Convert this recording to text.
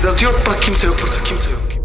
Vedat yok bak kimse yok burada kimse yok.